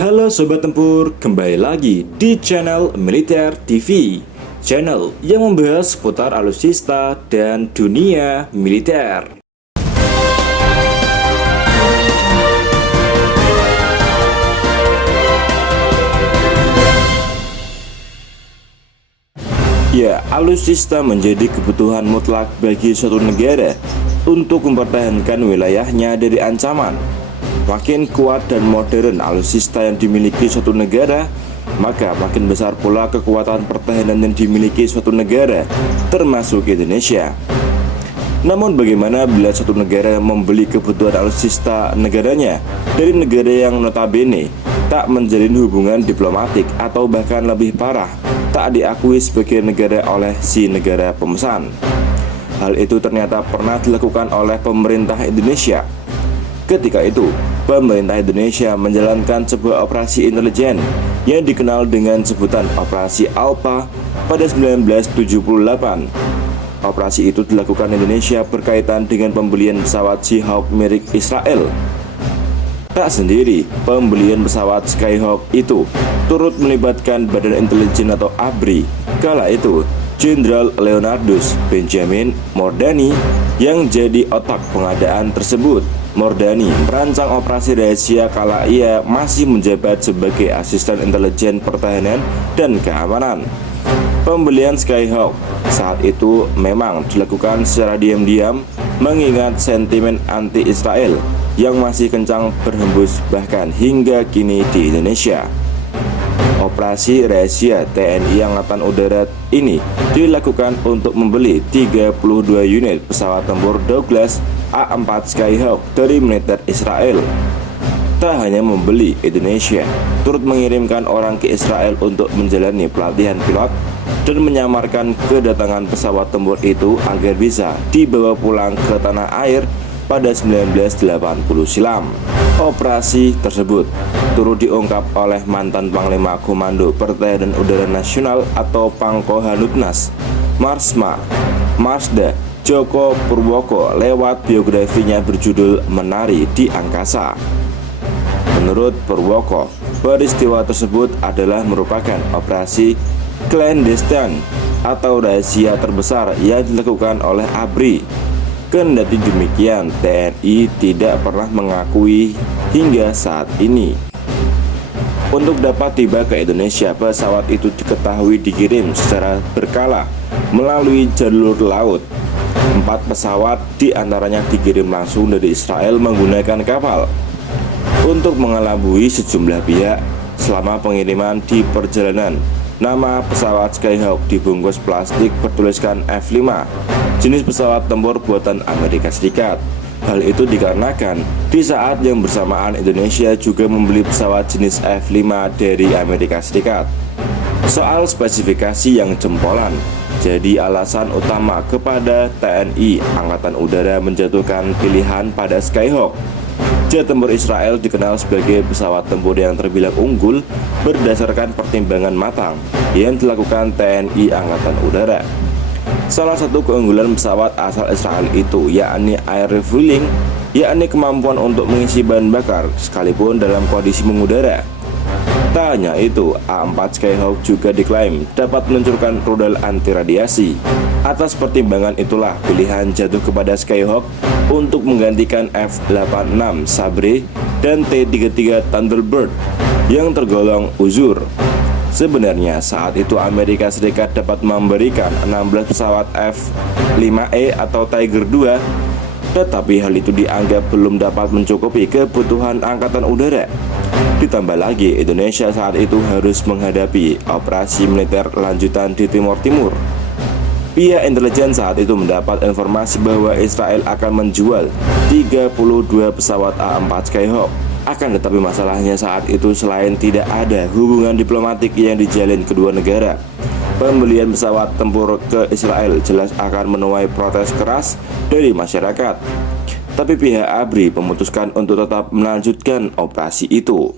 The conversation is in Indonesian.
Halo Sobat Tempur, kembali lagi di channel Militer TV, channel yang membahas seputar alutsista dan dunia militer. Ya, alutsista menjadi kebutuhan mutlak bagi suatu negara untuk mempertahankan wilayahnya dari ancaman. Makin kuat dan modern alutsista yang dimiliki suatu negara, maka makin besar pula kekuatan pertahanan yang dimiliki suatu negara, termasuk Indonesia. Namun bagaimana bila suatu negara membeli kebutuhan alutsista negaranya dari negara yang notabene tak menjalin hubungan diplomatik atau bahkan lebih parah, tak diakui sebagai negara oleh si negara pemesan? Hal itu ternyata pernah dilakukan oleh pemerintah Indonesia. Ketika itu, pemerintah Indonesia menjalankan sebuah operasi intelijen yang dikenal dengan sebutan Operasi Alpha pada 1978. Operasi itu dilakukan Indonesia berkaitan dengan pembelian pesawat Seahawk milik Israel. Tak sendiri, pembelian pesawat Skyhawk itu turut melibatkan Badan Intelijen atau ABRI. Kala itu, Jenderal Leonardus Benjamin Mordani yang jadi otak pengadaan tersebut. Mordani merancang operasi rahasia kala ia masih menjabat sebagai asisten intelijen pertahanan dan keamanan. Pembelian Skyhawk saat itu memang dilakukan secara diam-diam mengingat sentimen anti-Israel yang masih kencang berhembus bahkan hingga kini di Indonesia. Operasi rahasia TNI Angkatan Udara ini dilakukan untuk membeli 32 unit pesawat tempur Douglas A4 Skyhawk dari militer Israel. Tak hanya membeli, Indonesia turut mengirimkan orang ke Israel untuk menjalani pelatihan pilot dan menyamarkan kedatangan pesawat tempur itu agar bisa dibawa pulang ke tanah air pada 1980 silam. Operasi tersebut turut diungkap oleh mantan Panglima Komando Pertahanan Udara Nasional atau Pangkohanutnas Marsda Djoko Purwoko lewat biografinya berjudul Menari di Angkasa. Menurut Purwoko, peristiwa tersebut adalah merupakan operasi clandestine atau rahasia terbesar yang dilakukan oleh ABRI. Kendati demikian, TNI tidak pernah mengakui hingga saat ini. Untuk dapat tiba ke Indonesia, pesawat itu diketahui dikirim secara berkala melalui jalur laut. 4 pesawat diantaranya dikirim langsung dari Israel menggunakan kapal. Untuk mengelabui sejumlah pihak selama pengiriman di perjalanan, nama pesawat Skyhawk dibungkus plastik bertuliskan F5, jenis pesawat tempur buatan Amerika Serikat. Hal itu dikarenakan di saat yang bersamaan Indonesia juga membeli pesawat jenis F5 dari Amerika Serikat. Soal spesifikasi yang jempolan jadi alasan utama kepada TNI Angkatan Udara menjatuhkan pilihan pada Skyhawk. Jet tempur Israel dikenal sebagai pesawat tempur yang terbilang unggul berdasarkan pertimbangan matang yang dilakukan TNI Angkatan Udara. Salah satu keunggulan pesawat asal Israel itu yakni air refueling, yakni kemampuan untuk mengisi bahan bakar sekalipun dalam kondisi mengudara. Tak hanya itu, A4 Skyhawk juga diklaim dapat meluncurkan rudal anti radiasi. Atas pertimbangan itulah pilihan jatuh kepada Skyhawk untuk menggantikan F-86 Sabre dan T-33 Thunderbird yang tergolong uzur. Sebenarnya saat itu Amerika Serikat dapat memberikan 16 pesawat F-5E atau Tiger II, tetapi hal itu dianggap belum dapat mencukupi kebutuhan Angkatan Udara. Ditambah lagi, Indonesia saat itu harus menghadapi operasi militer lanjutan di Timur Timur. Pihak intelijen saat itu mendapat informasi bahwa Israel akan menjual 32 pesawat A4 Skyhawk. Akan tetapi masalahnya saat itu selain tidak ada hubungan diplomatik yang dijalin kedua negara, pembelian pesawat tempur ke Israel jelas akan menuai protes keras dari masyarakat. Tapi pihak ABRI memutuskan untuk tetap melanjutkan operasi itu.